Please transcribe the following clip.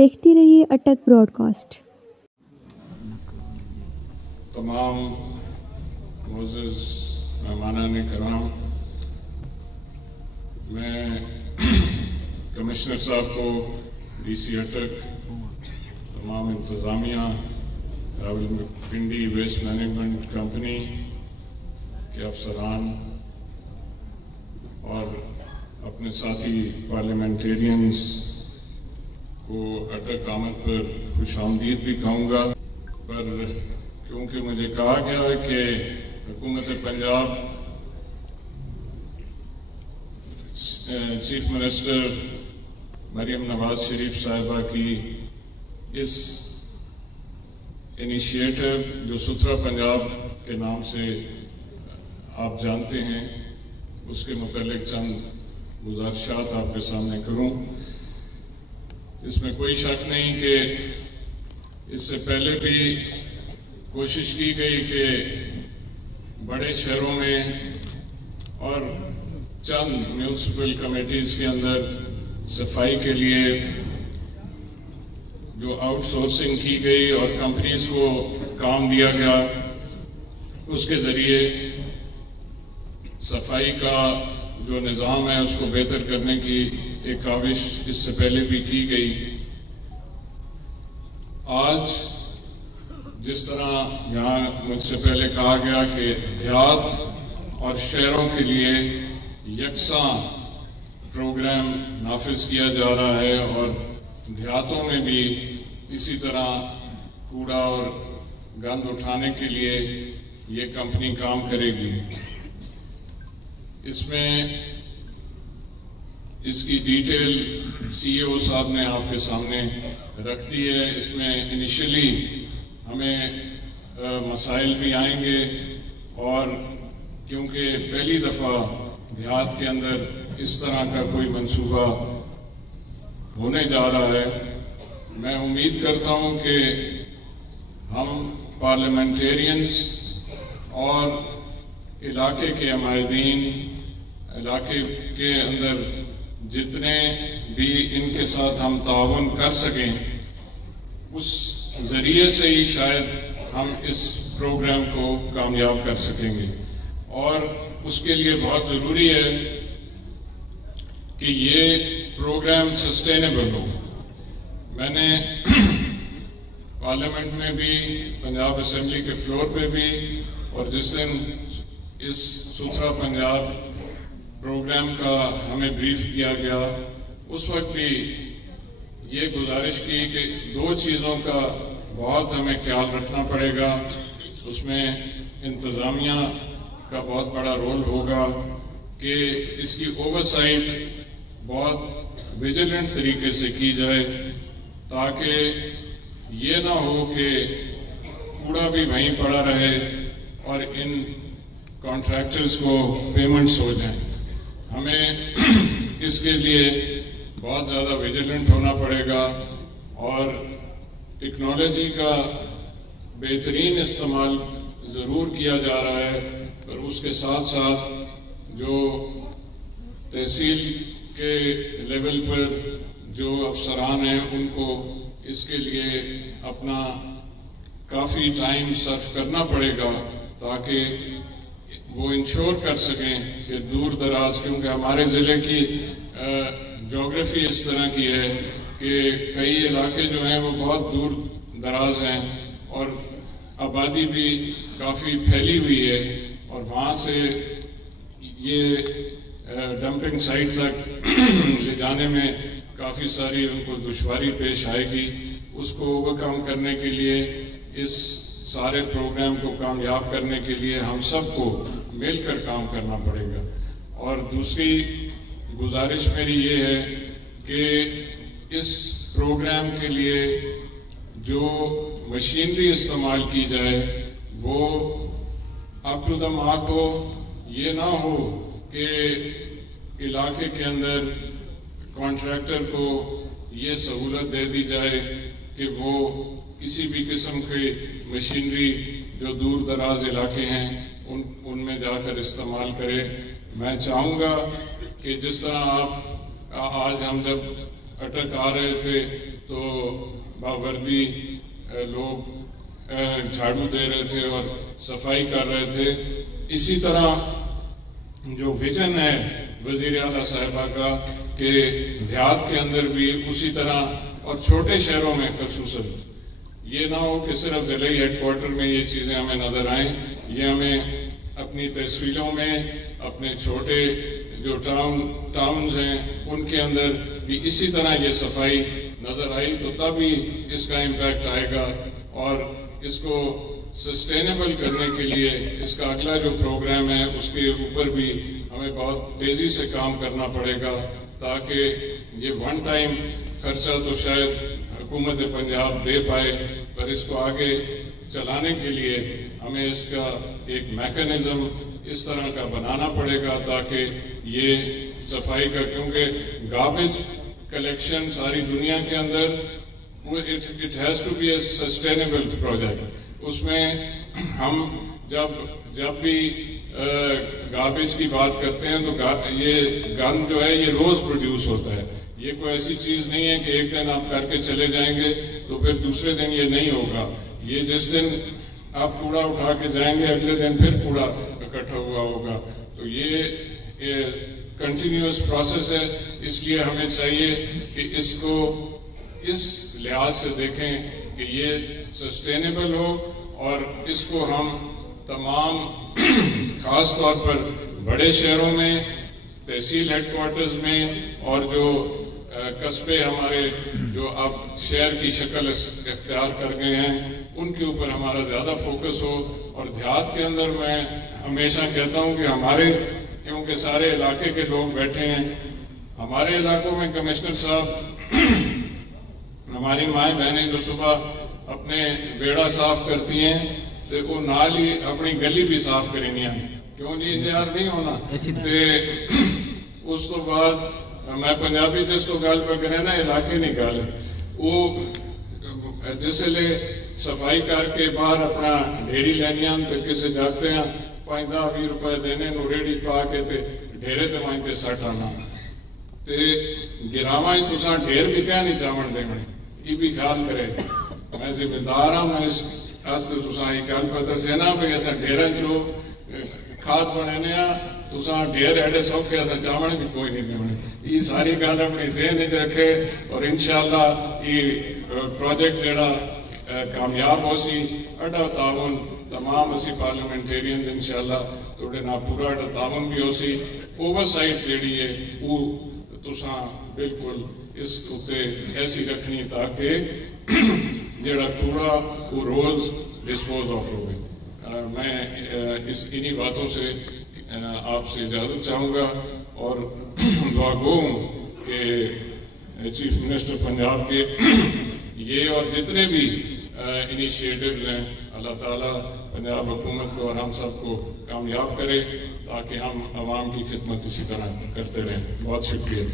دیکھتے رہیے اٹک Broad cost. تمام معزز مہمانان کرام، میں کمشنر صاحب کو، ڈی سی اٹک، تمام انتظامیہ، راولپنڈی ویسٹ مینجمنٹ کمپنی کے افسران اور اپنے ساتھی پارلیمنٹیرینز کو اٹک آمد پر خوش آمدید بھی کہوں گا، پر کیونکہ مجھے کہا گیا ہے کہ حکومت پنجاب چیف منسٹر مریم نواز شریف صاحبہ کی اس انیشیٹو جو ستھرا پنجاب کے نام سے آپ جانتے ہیں، اس کے متعلق چند گزارشات آپ کے سامنے کروں۔ اس میں کوئی شک نہیں کہ اس سے پہلے بھی کوشش کی گئی کہ بڑے شہروں میں اور چند میونسپل کمیٹیز کے اندر صفائی کے لیے جو آؤٹ سورسنگ کی گئی اور کمپنیز کو کام دیا گیا، اس کے ذریعے صفائی کا جو نظام ہے اس کو بہتر کرنے کی ایک کاوش اس سے پہلے بھی کی گئی۔ آج جس طرح یہاں مجھ سے پہلے کہا گیا کہ دیہات اور شہروں کے لیے یکساں پروگرام نافذ کیا جا رہا ہے اور دیہاتوں میں بھی اسی طرح کوڑا اور گند اٹھانے کے لیے یہ کمپنی کام کرے گی۔ اس میں اس کی ڈیٹیل سی اے او صاحب نے آپ کے سامنے رکھ دی ہے۔ اس میں انیشلی ہمیں مسائل بھی آئیں گے، اور کیونکہ پہلی دفعہ دیہات کے اندر اس طرح کا کوئی منصوبہ ہونے جا رہا ہے، میں امید کرتا ہوں کہ ہم پارلیمنٹیرینز اور علاقے کے عمائدین، علاقے کے اندر جتنے بھی ان کے ساتھ ہم تعاون کر سکیں، اس ذریعے سے ہی شاید ہم اس پروگرام کو کامیاب کر سکیں گے۔ اور اس کے لیے بہت ضروری ہے کہ یہ پروگرام سسٹینیبل ہو۔ میں نے پارلیمنٹ میں بھی، پنجاب اسمبلی کے فلور پہ بھی، اور جس دن اس ستھرا پنجاب پروگرام کا ہمیں بریف کیا گیا، اس وقت بھی یہ گزارش کی کہ دو چیزوں کا بہت ہمیں خیال رکھنا پڑے گا۔ اس میں انتظامیہ کا بہت بڑا رول ہوگا کہ اس کی اوورسائٹ بہت ویجیلنٹ طریقے سے کی جائے، تاکہ یہ نہ ہو کہ کوڑا بھی وہیں پڑا رہے اور ان کانٹریکٹرز کو پیمنٹس ہو جائیں۔ ہمیں اس کے لیے بہت زیادہ ویجیلنٹ ہونا پڑے گا، اور ٹیکنالوجی کا بہترین استعمال ضرور کیا جا رہا ہے، پر اس کے ساتھ ساتھ جو تحصیل کے لیول پر جو افسران ہیں ان کو اس کے لیے اپنا کافی ٹائم صرف کرنا پڑے گا، تاکہ وہ انشور کر سکیں کہ دور دراز، کیونکہ ہمارے ضلع کی جغرافی اس طرح کی ہے کہ کئی علاقے جو ہیں وہ بہت دور دراز ہیں اور آبادی بھی کافی پھیلی ہوئی ہے، اور وہاں سے یہ ڈمپنگ سائٹ تک لے جانے میں کافی ساری ان کو دشواری پیش آئے گی۔ اس کو اوورکم کرنے کے لیے، اس سارے پروگرام کو کامیاب کرنے کے لیے ہم سب کو مل کر کام کرنا پڑے گا۔ اور دوسری گزارش میری یہ ہے کہ اس پروگرام کے لیے جو مشینری استعمال کی جائے وہ اپ ٹو دا مارک ہو۔ یہ نہ ہو کہ علاقے کے اندر کانٹریکٹر کو یہ سہولت دے دی جائے کہ وہ کسی بھی قسم کی مشینری جو دور دراز علاقے ہیں ان میں جا کر استعمال کرے۔ میں چاہوں گا کہ جس طرح آپ آج ہم جب اٹک آ رہے تھے تو باوردی لوگ جھاڑو دے رہے تھے اور صفائی کر رہے تھے. اسی طرح جو ویژن ہے وزیر اعلیٰ صاحبہ کا کہ دیہات کے اندر بھی اسی طرح اور چھوٹے شہروں میں خصوصاً یہ نہ ہو کہ صرف ضلعی ہیڈ کوارٹر میں یہ چیزیں ہمیں نظر آئیں. یہ ہمیں اپنی تحصیلوں میں اپنے چھوٹے جو ٹاؤنز ہیں ان کے اندر بھی اسی طرح یہ صفائی نظر آئی تو تب ہی اس کا امپیکٹ آئے گا. اور اس کو سسٹینیبل کرنے کے لیے اس کا اگلا جو پروگرام ہے اس کے اوپر بھی ہمیں بہت تیزی سے کام کرنا پڑے گا تاکہ یہ ون ٹائم خرچہ تو شاید حکومت پنجاب دے پائے پر اس کو آگے چلانے کے لیے ہمیں اس کا ایک میکانزم اس طرح کا بنانا پڑے گا تاکہ یہ صفائی کا کیونکہ گاربیج کلیکشن ساری دنیا کے اندر it has to be a sustainable project. اس میں ہم جب بھی گاربیج کی بات کرتے ہیں تو یہ گند جو ہے یہ روز پروڈیوس ہوتا ہے. یہ کوئی ایسی چیز نہیں ہے کہ ایک دن آپ کر کے چلے جائیں گے تو پھر دوسرے دن یہ نہیں ہوگا. یہ جس دن آپ کوڑا اٹھا کے جائیں گے اگلے دن پھر کوڑا اکٹھا ہوا ہوگا. تو یہ کنٹینیوس پروسیس ہے. اس لیے ہمیں چاہیے کہ اس کو اس لحاظ سے دیکھیں کہ یہ سسٹینیبل ہو اور اس کو ہم تمام خاص طور پر بڑے شہروں میں تحصیل ہیڈ کوارٹرز میں اور جو قصبے ہمارے جو اب شہر کی شکل اختیار کر گئے ہیں ان کے اوپر ہمارا زیادہ فوکس ہو. اور دیہات کے اندر میں ہمیشہ کہتا ہوں کہ ہمارے کیونکہ سارے علاقے کے لوگ بیٹھے ہیں ہمارے علاقوں میں کمشنر صاحب ہماری مائیں بہنیں جو صبح اپنے بیڑا صاف کرتی ہیں تو وہ نال ہی اپنی گلی بھی صاف کریں کیوں جی انتظار نہیں ہونا. اس تو بعد میں پنجابی جس تو گل پہ کرے نا علاقے نہیں گل وہ جس لے صفائی کر کے باہر اپنا ڈھیری لینیاں تے کسے جاتے ہیں 5-10-20 روپے دینے نو ریڑھی پا کے تے ڈھیرے تے وہیں تے سٹ آنا تے گراواں تساں ڈھیر بھی کہہ نہیں چاون دے یہ بھی خیال کرے. میں ذمہ دار ہوں میں اس واسطے تساں یہ گل پہ دسے نا بھئی اساں ڈھیراں چو کھاد بنانے تساں ڈھیر ایڈے سوکھے اساں چاون بھی کوئی نہیں دیونے. یہ ساری گل اپنی ذہن وچ رکھے اور انشاءاللہ یہ پروجیکٹ جڑا کامیاب ہو سی. اڈا تعاون تمام اسی پارلیمنٹیرین انشاءاللہ تھوڑے نال پورا اڈا تعاون بھی ہو سی. اوور سائٹ جیڑی ہے وہ تساں بالکل اس اتنے ایسی رکھنی تاکہ جڑا کوڑا وہ روز ڈسپوز آف ہوئے. میں انہی باتوں سے آپ سے اجازت چاہوں گا اور دعا گو ہوں کہ چیف منسٹر پنجاب کے یہ اور جتنے بھی انیشیٹوز ہیں اللہ تعالیٰ پنجاب حکومت کو اور ہم سب کو کامیاب کرے تاکہ ہم عوام کی خدمت اسی طرح کرتے رہیں. بہت شکریہ.